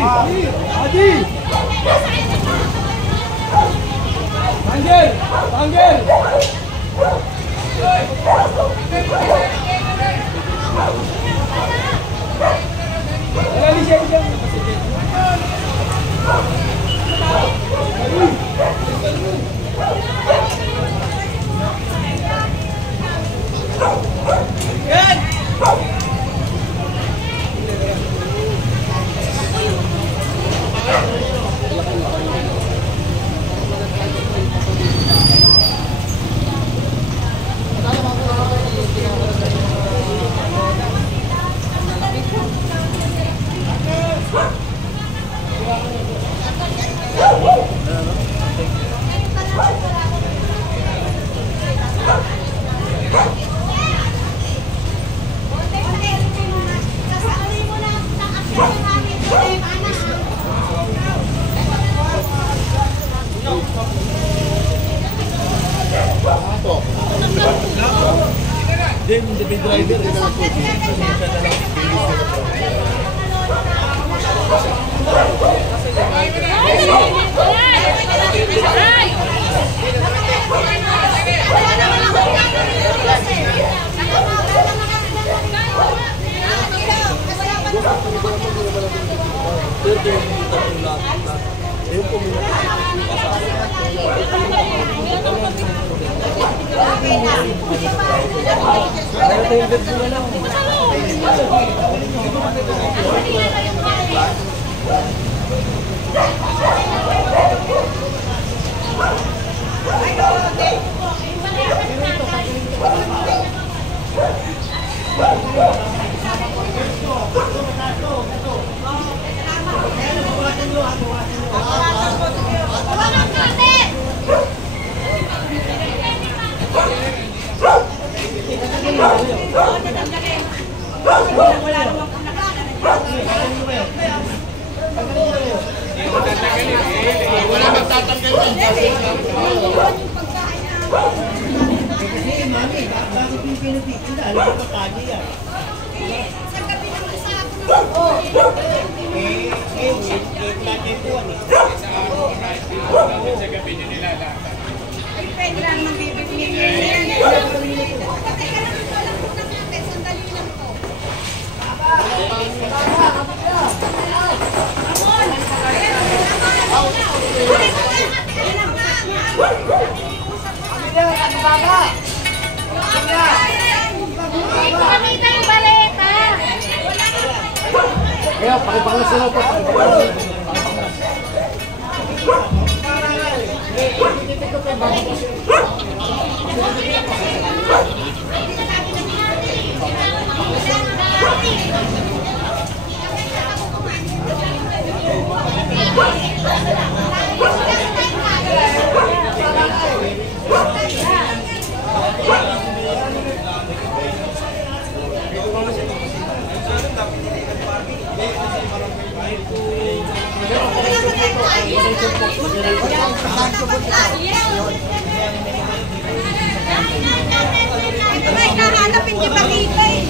Adi! Panggil! Panggil! Wala lisensya. Yan! Hindi driver. Wala magtatanggal din. Kasi mami, bakit yung pinipigil na? Alam ko kagi yan. Sa gabi naman sa ako natin po yan eh. Sa gabi nyo nilalakad. Ay, pwede lang magbibigay. Kasi ka naman walang punang natin. Sandali lang to. Pakita yung baleta. Kaya, pakipanglas na lang po. Ay, kahanapin niya pa dito eh.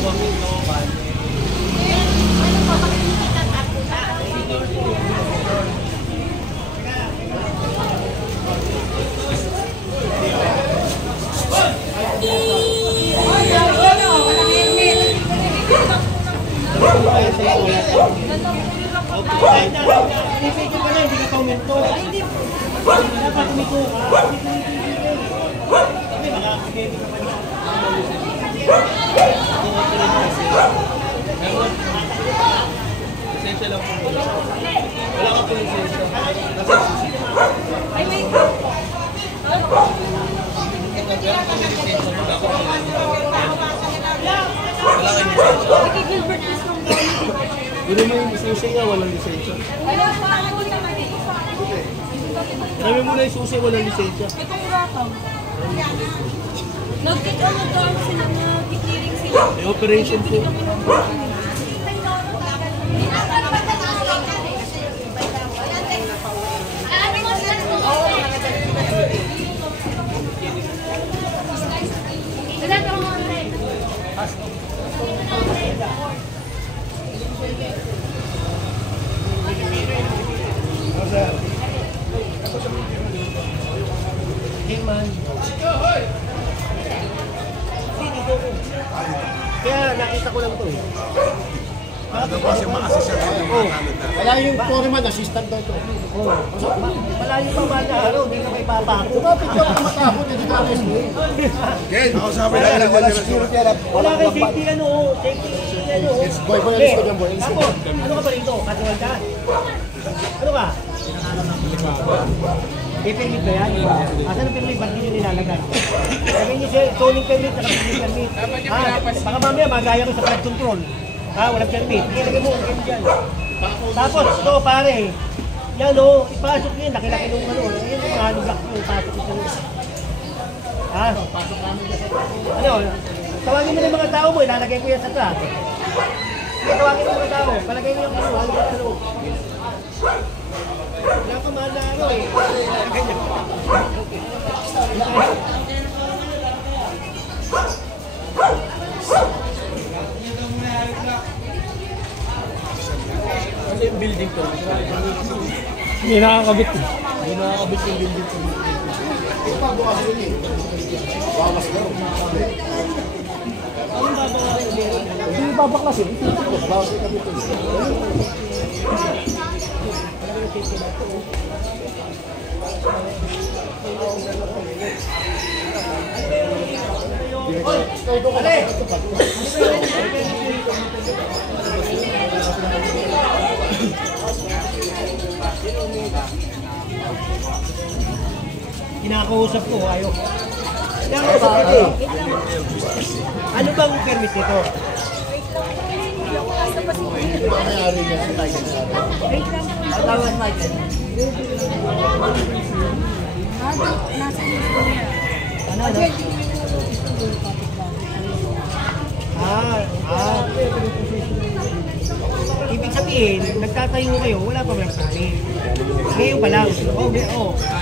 Lisensya lang po. Wala ka po lisensya. Ay, wait. Gano'n mo yung lisensya nga, walang lisensya. Marami mo na yung susi, walang lisensya. Nag-ano daw sila na clearing sila. May operation po. ko lang ito eh. Ano kasi ma-assist siya ng mga talent na. Kaya yung foreman, assistant daw ito. Oo. Malayo pa ba na araw, hindi na may papako. Kumapit ka pa matapon, hindi ka rescue. Ako sabi na lang, wala security. Wala kang safety ano, safety ano. Boy, alis ka dyan, boy. Tapos, ano ka ba rito? Kasual ka? Ano ka? I-permit ba yan? Asan ang permit? Ba't hindi nyo nilalagay? Sabi niyo siya, tolling permit, saka permit. Baka mamaya magaya ko sa flood control. Walang permit. Ilagay mo, okay mo dyan. Tapos, ito pare, yan o, ipasok nyo yun, laki-laki nung ano, yun yung halong block nyo, ipasok nyo yun. Ano, tawagin mo na yung mga tao mo, ilalagay ko yan sa truck. Tawagin mo yung mga tao, palagay mo yung ano, halong block sa loob. Wala ka mahal na ano eh. Kasi yung building to, hindi nakakabit. Hindi nakakabit yung building to. Bukas yun eh. Bawas daw. Anong babaklasin? Hindi babaklasin. Bawas yung kabit to. Kinakausap ko, ayaw. Kinakausap ko eh. Ano bang permit nito? May-ari niya si Tiger. Tawag Michael. Nasa Victoria. Ano? Ibig sabihin, nagtatayo kayo, wala pa walang permit. Ngayon pa lang.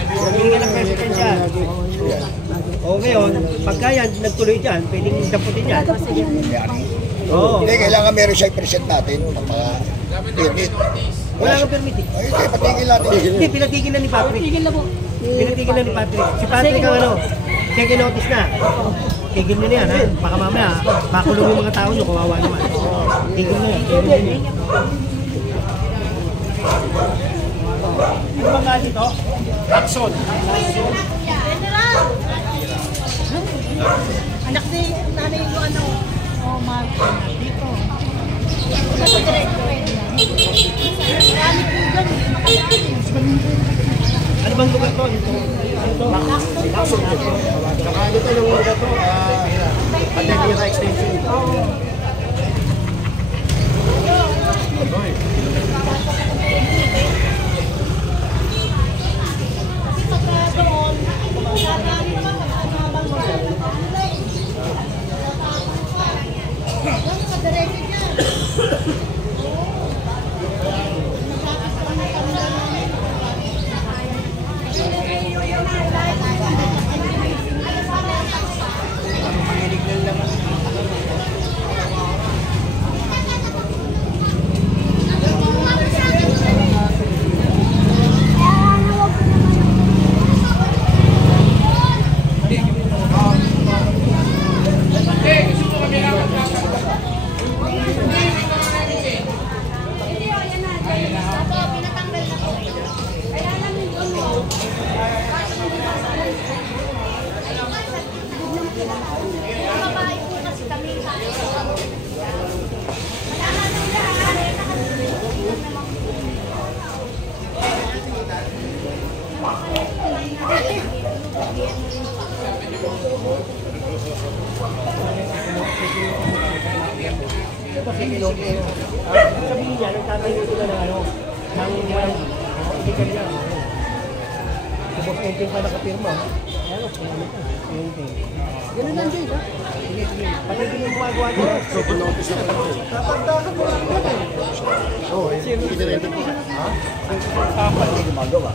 Naging ng president yan. Ngayon, pagka yan, nagtuloy dyan, pwedeng damputin yan. Hindi, kailangan meron siya i-present natin. Permit. Wala kang permit eh. Ay, hindi, patigil natin. Hindi, pinatigil na ni Patrick. Pinatigil na po. Pinatigil na ni Patrick. Si Patrick ang ano, second notice na. Tigil nyo na yan ha. Baka mamaya, bakulong yung mga tao nyo, kawawa naman. Tigil na yan. Tigil na yan. Ano bang nga dito? Action. General! Anak ni nanay ko ano, dito. Sa direkto eh. Marami po dyan, makalalim. Ano bang lugar to? Action. Saka dito yung lugar to, Pandemira Extension. Kasi pagka doon, dadali naman habang yan, nakadiretso dyan. Sabihin niya, nagtatayo sila ng ano, ng illegal niya. Si Boss Enting pa nakapirma. Ano, Enting. Ganun lang din, ha? Sige. Patigil yung gumagawa niya. So, pinotis na pala. Kapagdakan mo lang yan eh. Oo, hindi rin ito. Ha? Kapag hindi gumagawa.